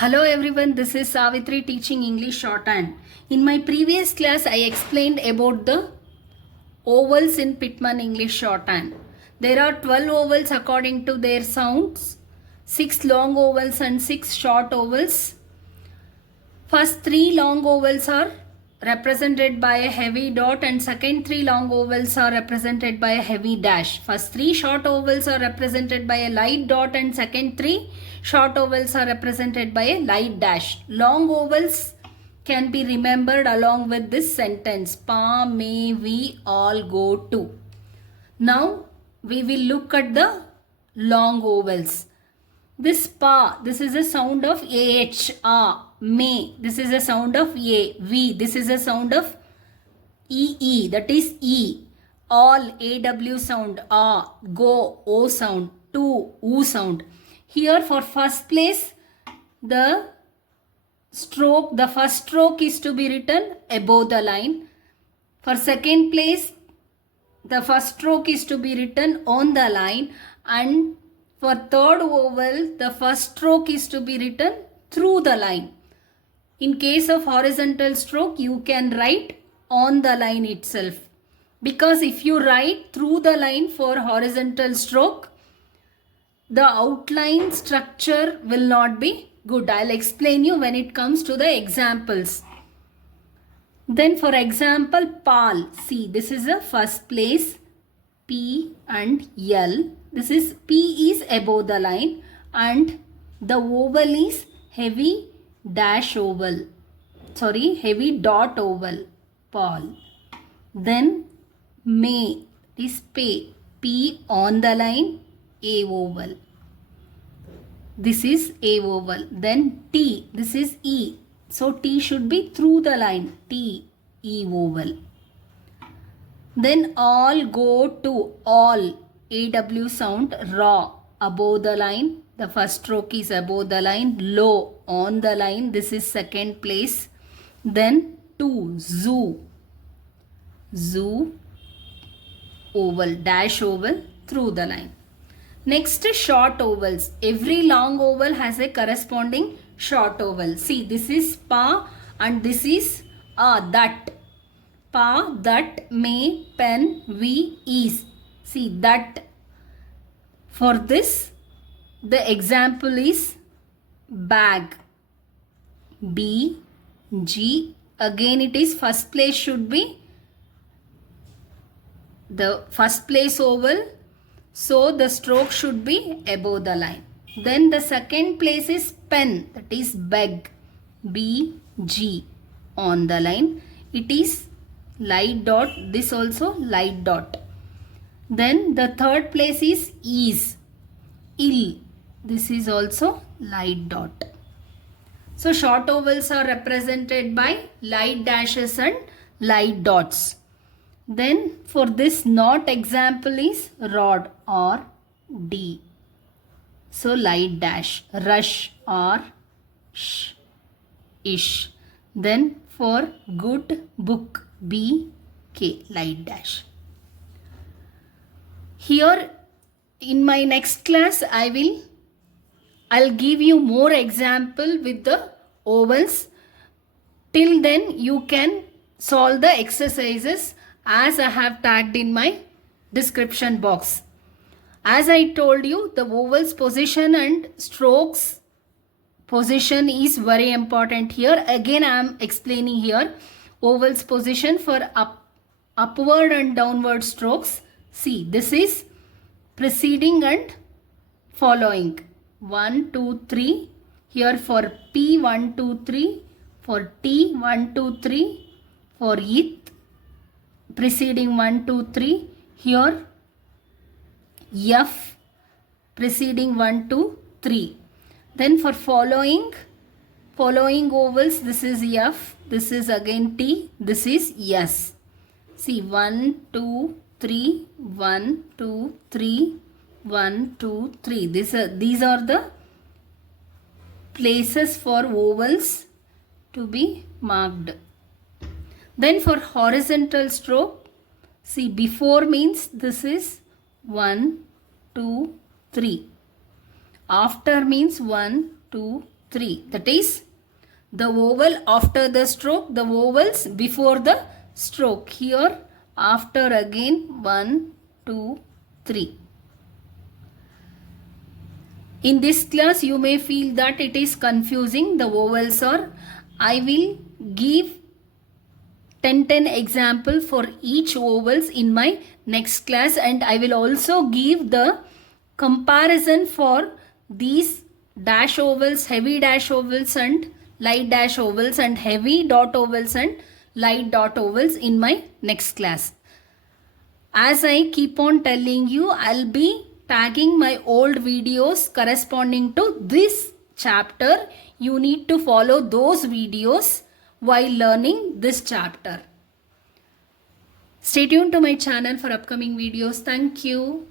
Hello everyone, this is Savitri teaching English Shorthand. In my previous class, I explained about the vowels in Pitman English Shorthand. There are 12 vowels according to their sounds, 6 long vowels and 6 short vowels. First 3 long vowels are represented by a heavy dot and second 3 long vowels are represented by a heavy dash. First 3 short vowels are represented by a light dot and second 3 short vowels are represented by a light dash. Long vowels can be remembered along with this sentence. Pa, may, we all go to. Now we will look at the long vowels. This pa, this is a sound of AH, A. May, this is a sound of A. We, this is a sound of EE, that is E. All, AW sound, A. Go, O sound. To, U sound. Here for first place, the first stroke is to be written above the line. For second place, the first stroke is to be written on the line, and for third vowel, the first stroke is to be written through the line. In case of horizontal stroke, you can write on the line itself. Because if you write through the line for horizontal stroke, the outline structure will not be good. I'll explain you when it comes to the examples. Then for example, pal. See, this is the first place. P and L. This is P is above the line and the vowel is heavy dash vowel. Sorry, heavy dot vowel. Pal. Then may is pay. P on the line. A vowel. This is A vowel. Then T. This is E. So T should be through the line. T. E vowel. Then all go to. All. AW sound. Raw. Above the line. The first stroke is above the line. Low. On the line. This is second place. Then to. Zoo. Zoo. Oval. Dash oval. Through the line. Next is short vowels. Every long vowel has a corresponding short vowel. See, this is pa and this is that. Pa, that, may, pen, we, is. See, that. For this, the example is bag. B, G. Again it is first place should be the first place vowel. So the stroke should be above the line. Then the second place is pen, that is beg. B, G on the line. It is light dot, this also light dot. Then the third place is ill. This is also light dot. So short vowels are represented by light dashes and light dots. Then for this not example is rod or D. So light dash. Rush or sh, ish. Then for good, book, B, K, light dash. Here in my next class I'll give you more example with the vowels. Till then you can solve the exercises as I have tagged in my description box. As I told you, the vowels position and strokes position is very important here. Again, I am explaining here. Vowels position for upward and downward strokes. See, this is preceding and following. 1, 2, 3. Here for P, 1, 2, 3. For T, 1, 2, 3. For it, preceding 1, 2, 3. Here F preceding 1, 2, 3. Then for following vowels, this is F, this is again T, this is S. See, 1, 2, 3, 1, 2, 3, 1, 2, 3. These are the places for vowels to be marked. Then for horizontal stroke, see, before means this is 1, 2, 3. After means 1, 2, 3. That is the vowel after the stroke, the vowels before the stroke. Here after again 1, 2, 3. In this class you may feel that it is confusing, the vowels are. I will give 10 example for each vowels in my next class, and I will also give the comparison for these dash vowels, heavy dash vowels and light dash vowels, and heavy dot vowels and light dot vowels in my next class. As I keep on telling you, I'll be tagging my old videos corresponding to this chapter. You need to follow those videos while learning this chapter. Stay tuned to my channel for upcoming videos. Thank you.